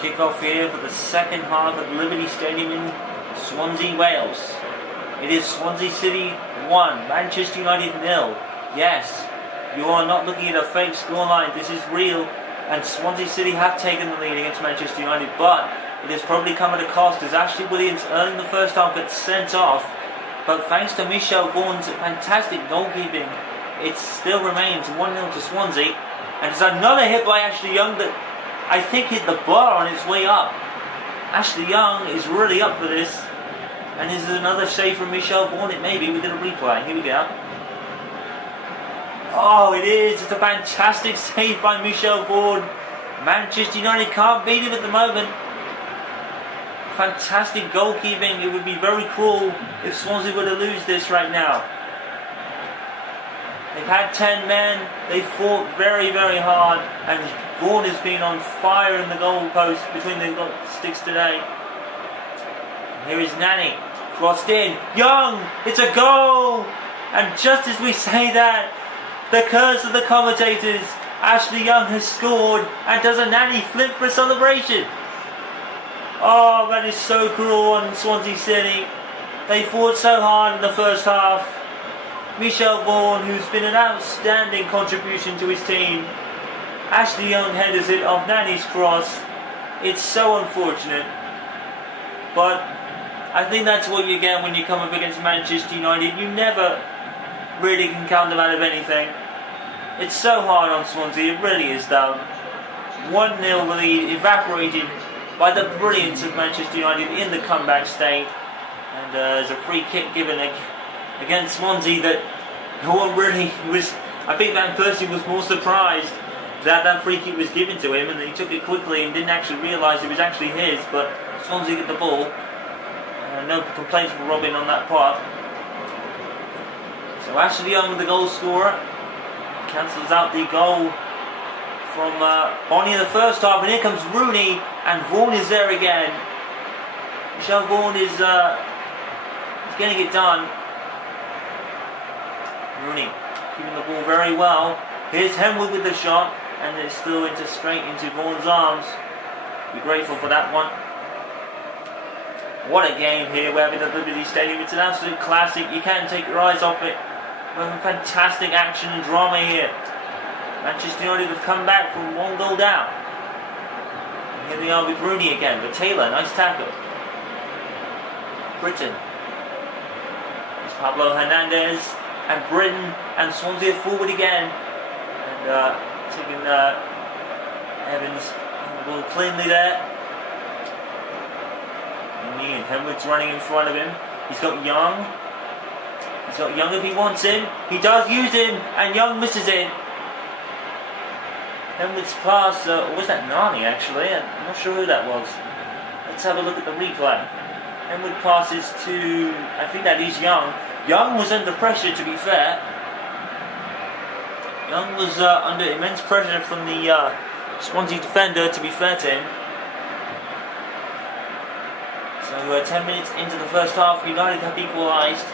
Kick-off here for the second half at Liberty Stadium in Swansea, Wales. It is Swansea City 1, Manchester United 0. Yes, you are not looking at a fake scoreline, this is real, and Swansea City have taken the lead against Manchester United, but it has probably come at a cost as Ashley Williams early in the first half gets sent off, but thanks to Michel Vaughan's fantastic goalkeeping, it still remains 1-0 to Swansea, and it's another hit by Ashley Young that I think hit the bar on its way up. Ashley Young is really up for this, and this is another save from Michel Vaughan. It may be, we did a replay, here we go. Oh, it is, it's a fantastic save by Michel Vaughan. Manchester United can't beat him at the moment. Fantastic goalkeeping. It would be very cruel if Swansea were to lose this right now. They've had 10 men, they fought very, very hard, and Vaughan has been on fire in the goalpost between the sticks today. And here is Nani, crossed in, Young, it's a goal! And just as we say that, the curse of the commentators, Ashley Young has scored, and does a Nani flip for a celebration? Oh, that is so cruel on Swansea City. They fought so hard in the first half. Michel Vaughan, who's been an outstanding contribution to his team. Ashley Young headers it off Nani's cross. It's so unfortunate. But I think that's what you get when you come up against Manchester United. You never really can count them out of anything. It's so hard on Swansea, it really is though. 1-0 lead evaporated by the brilliance of Manchester United in the comeback state. And there's a free kick given against Swansea that no one really was. I think Van Persie was more surprised that that free kick was given to him, and he took it quickly and didn't actually realise it was actually his. But Swansea get the ball. No complaints for Robin on that part. So Ashley Young, the goal scorer, cancels out the goal from Bonnie in the first half, and here comes Rooney, and Vaughan is there again. Michel Vaughan is getting it done. Rooney keeping the ball very well. Here's Henwood with the shot, and it's still straight into Vaughan's arms. Be grateful for that one. What a game here we're having at Liberty Stadium. It's an absolute classic. You can't take your eyes off it. We're having fantastic action and drama here. Manchester United have come back from 1 goal down. And here they are with Rooney again. But Taylor, nice tackle. Britain. It's Pablo Hernandez and Britain and Swansea forward again. And taking Evans a little cleanly there. And Henwood's running in front of him. He's got Young. He's got Young if he wants him. He does use him, and Young misses it. Henwood's pass, or was that Nani actually? I'm not sure who that was. Let's have a look at the replay. Henwood passes to, I think that is Young. Young was under pressure, to be fair. Young was under immense pressure from the Swansea defender, to be fair to him. So 10 minutes into the first half, United have equalised.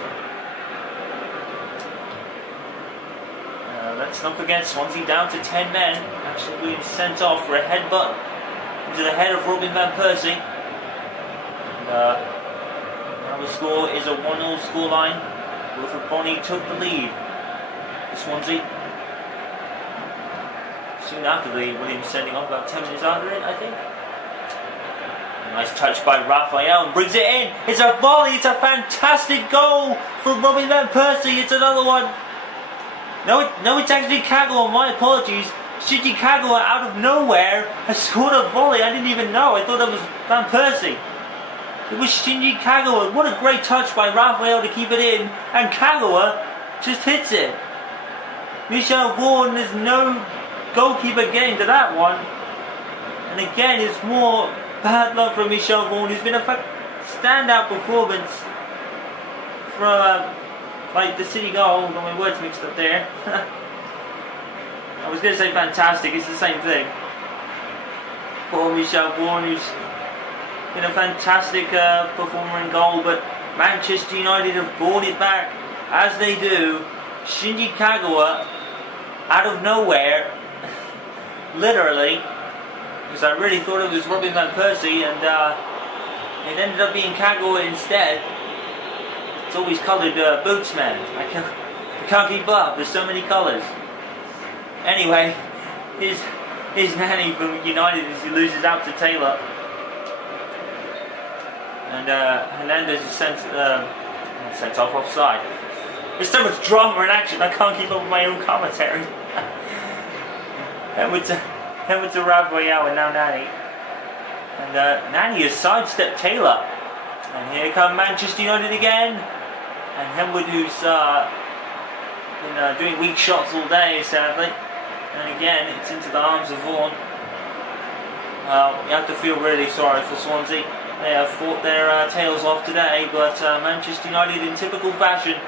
Let's not forget Swansea down to 10 men. Actually being sent off for a headbutt into the head of Robin Van Persie. And, now the score is a 1-0 scoreline. Wilfred Bonney took the lead for Swansea. Soon after the Williams sending off, about 10 minutes after it, I think. Nice touch by Raphael and brings it in. It's a volley. It's a fantastic goal from Robin Van Persie. It's another one. No, it's actually Kagawa. My apologies. Shinji Kagawa out of nowhere has scored a volley. I didn't even know. I thought that was Van Persie. It was Shinji Kagawa. What a great touch by Raphael to keep it in. And Kagawa just hits it. Michel Vaughan, there's no goalkeeper getting to that one. And again, it's more bad luck from Michel Vaughan, who's been a standout performance from like the City goal. Got my words mixed up there. I was going to say fantastic, it's the same thing. Poor Michel Vaughan, who's been a fantastic performer in goal, but Manchester United have brought it back, as they do. Shinji Kagawa, out of nowhere, literally, because I really thought it was Robin Van Persie, and it ended up being Kagawa instead. It's always coloured boots, man. I can't keep up. There's so many colours. Anyway, here's Nani from United as he loses out to Taylor. And Hernandez is sent off offside. There's so much drama and action, I can't keep up with my own commentary. Henwood to Rafael and now Nani. And Nani has sidestepped Taylor. And here come Manchester United again. And Henwood, who's been doing weak shots all day, sadly. And again, it's into the arms of Vaughan. You have to feel really sorry for Swansea. They have fought their tails off today, but Manchester United, in typical fashion,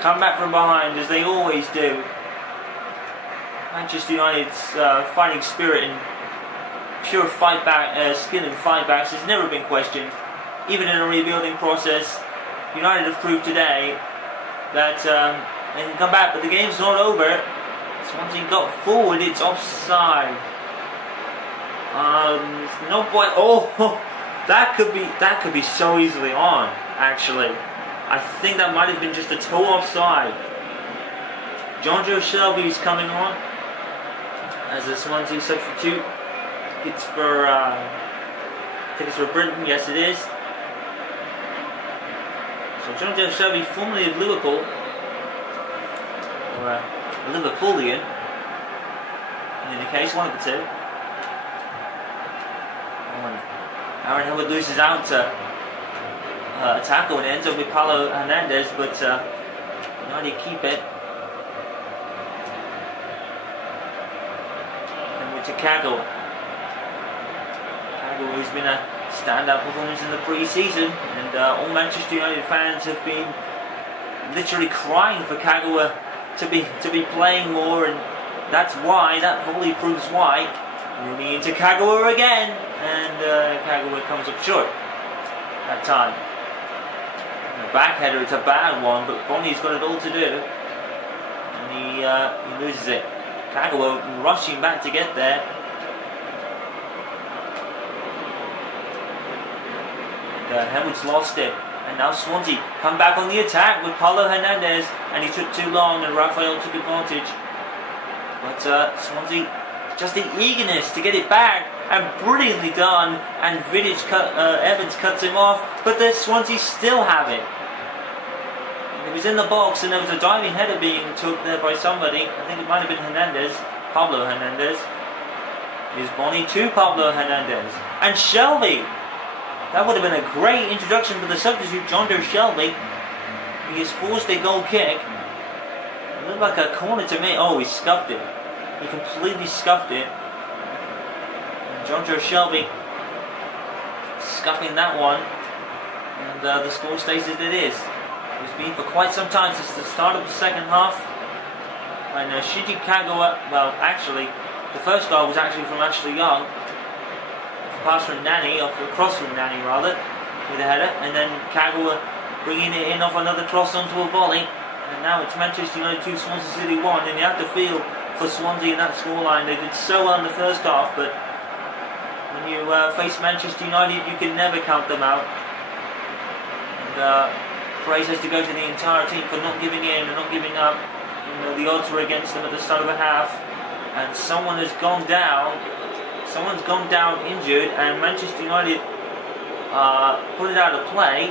come back from behind as they always do. Manchester United's fighting spirit and pure fight back, skill in fight backs has never been questioned. Even in a rebuilding process, United have proved today that they can come back, but the game's not over. Swansea got forward, it's offside. No point. Oh, that could be so easily on. Actually, I think that might have been just a toe offside. John Joe Shelby's coming on as a Swansea substitute. It's for Britain. Yes, it is. So John Joe Shelby, formerly of Liverpool, or a Liverpoolian, in any case, one of the two. Aaron Howard loses out to a tackle and ends up with Paulo Hernandez, but United keep it. And we're to Kagawa. Kagawa, who's been a standout performance in the pre-season, and all Manchester United fans have been literally crying for Kagawa to be playing more, and that's why, that volley proves why. Rooney into Kagawa again, and Kagawa comes up short that time. And the back header, it's a bad one, but Bonnie's got it all to do, and he loses it. Kagawa rushing back to get there. And Henwood's lost it, and now Swansea come back on the attack with Paulo Hernandez, and he took too long, and Rafael took advantage. But Swansea, just the eagerness to get it back, and brilliantly done, and Evans cuts him off, but the Swansea still have it. And it was in the box, and there was a diving header being took there by somebody. I think it might have been Hernandez, Pablo Hernandez. Here's Bonnie to Pablo Hernandez, and Shelby. That would have been a great introduction for the substitute, John Doe Shelby. He has forced a goal kick. It looked like a corner to me. Oh, he scuffed it. He completely scuffed it. And John Joe Shelby scuffing that one. And the score stays as it is. It's been for quite some time since the start of the second half. When Shiji Kagawa, well, actually, the first goal was actually from Ashley Young. Pass from Nani, off the cross from Nani rather, with a header, and then Kagawa bringing it in off another cross onto a volley. And now it's Manchester United 2, Swansea City 1, and you have to feel for Swansea in that scoreline. They did so well in the first half, but when you face Manchester United, you can never count them out. And praise has to go to the entire team for not giving in and not giving up. You know, the odds were against them at the start of the half, and someone has gone down. Someone's gone down injured, and Manchester United put it out of play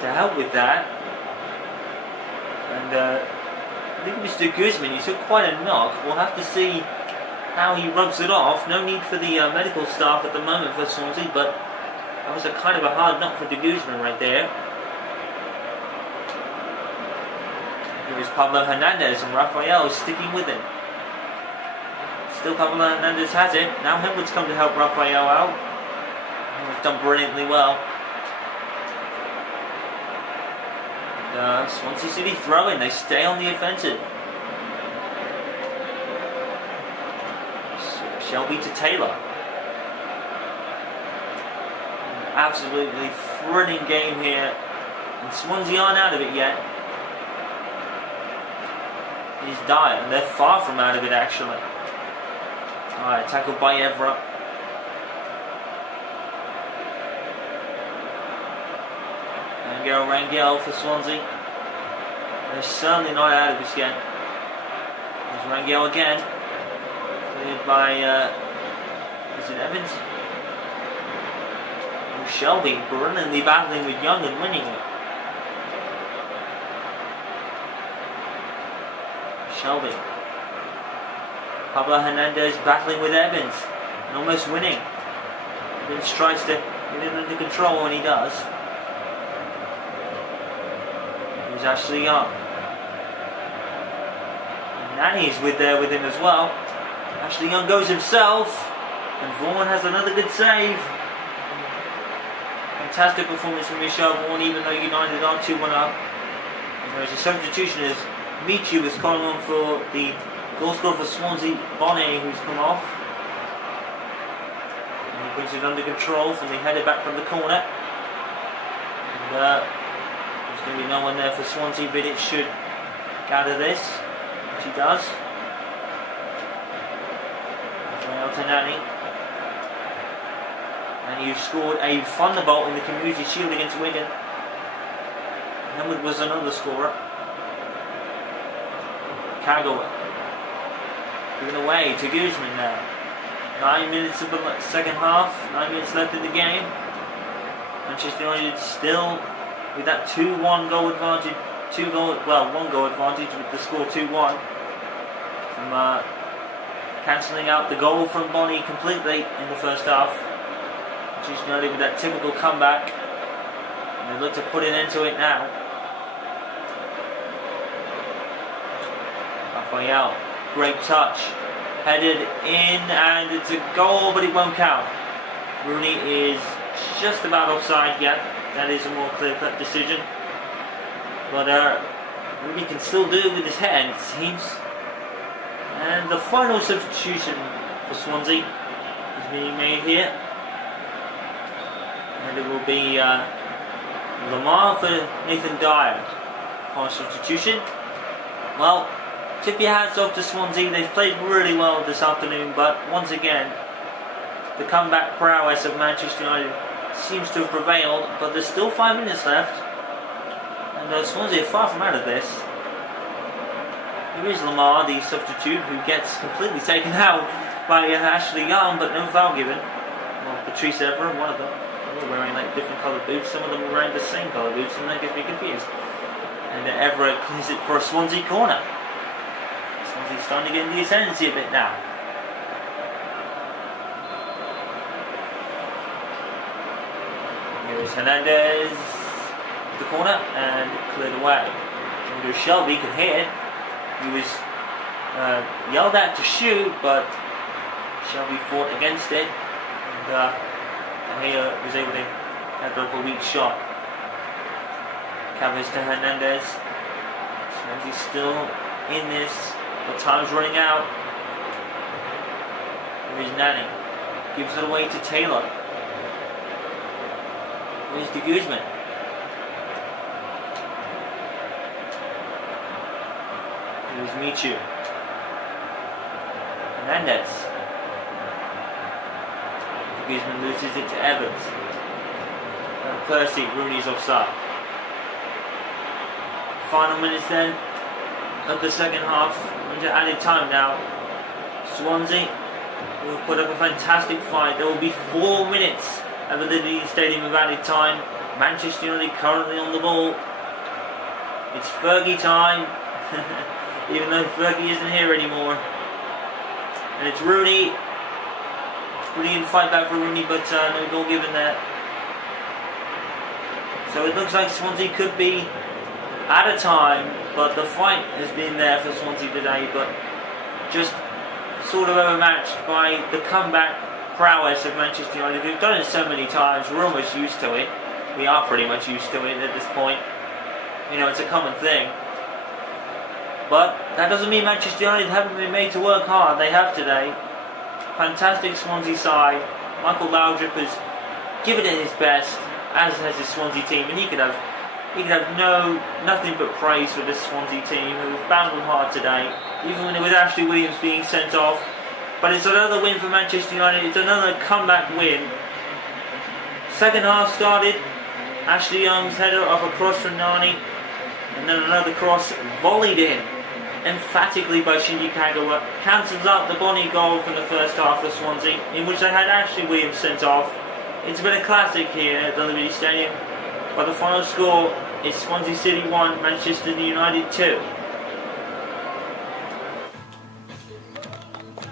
to help with that. And I think Mr. Guzman, he took quite a knock. We'll have to see how he rubs it off. No need for the medical staff at the moment for Swansea, but that was a kind of a hard knock for De Guzman right there. Here's Pablo Hernandez, and Rafael is sticking with him. Still Pablo Hernandez has it. Now Henwood's come to help Rafael out. He's done brilliantly well. And, Swansea City throwing. They stay on the offensive. Shelby to Taylor. An absolutely thrilling game here. And Swansea aren't out of it yet. It is dire, and they're far from out of it actually. Alright, tackled by Evra. Rangel for Swansea. They're certainly not out of this yet. There's Rangel again. Cleared by, is it Evans? Oh, Shelby brilliantly battling with Young and winning it. Shelby. Pablo Hernandez battling with Evans and almost winning. Evans tries to get it under control when he does. Here's Ashley Young. And Nani's with him as well. Ashley Young goes himself, and Vaughan has another good save. Fantastic performance from Michel Vaughan, even though United are 2-1 up. And there's a substitution as Michu is calling on for the goal scorer for Swansea, Bonnet, who's come off. And he brings it under control from the header back from the corner. And there's going to be no one there for Swansea. Vidic should gather this, which he does. Rafael Tanani. And he scored a thunderbolt in the Community Shield against Wigan. And then was another scorer. Kagawa. Given away to Guzman now. 9 minutes of the second half. 9 minutes left in the game. Manchester United still with that 2-1 goal advantage. One goal advantage with the score 2-1. From cancelling out the goal from Bonnie completely in the first half. Manchester United with that typical comeback. And they look to put an end to it now. Rafael, great touch, headed in, and it's a goal, but it won't count. Rooney is just about offside yet. That is a more clear-cut decision. But Rooney can still do it with his head, it seems. And the final substitution for Swansea is being made here. And it will be Lamar for Nathan Dyer. Final substitution. Well, tip your hats off to Swansea. They've played really well this afternoon, but once again, the comeback prowess of Manchester United seems to have prevailed. But there's still 5 minutes left, and Swansea are far from out of this. Here is Lamar, the substitute, who gets completely taken out by Ashley Young, but no foul given. Well, Patrice Evra, one of them. They're wearing like different coloured boots. Some of them are wearing the same coloured boots, and that gets me confused. And Evra cleans it for a Swansea corner. Swansea's starting to get in the ascendancy a bit now. Here is Hernandez, the corner, and cleared away. Shelby could hit it. He was yelled at to shoot, but Shelby fought against it, and he was able to gather up a weak shot. Cavez to Hernandez. Swansea's still in this, but time's running out. Here is Nani. Gives it away to Taylor. Here's de Guzman. Here's Michu. Hernandez. De Guzman loses it to Evans. And Percy, Rooney's offside. Final minutes then of the second half. Into added time now. Swansea will put up a fantastic fight. There will be 4 minutes at the Liberty Stadium of added time. Manchester United currently on the ball. It's Fergie time. Even though Fergie isn't here anymore. And it's Rooney. Brilliant fight back for Rooney, but no goal given there. So it looks like Swansea could be out of time, but the fight has been there for Swansea today, but just sort of overmatched by the comeback prowess of Manchester United. We've done it so many times, we're almost used to it. We are pretty much used to it at this point. You know, it's a common thing. But that doesn't mean Manchester United haven't been made to work hard. They have today. Fantastic Swansea side. Michael Laudrup has given it his best, as has his Swansea team, and he could have nothing but praise for this Swansea team who have battled hard today, even with Ashley Williams being sent off. But it's another win for Manchester United. It's another comeback win. Second half started, Ashley Young's header off a cross from Nani, and then another cross volleyed in emphatically by Shinji Kagawa cancels out the Bonnie goal from the first half for Swansea, in which they had Ashley Williams sent off. It's been a classic here at the Liberty Stadium, but the final score is Swansea City 1, Manchester United 2.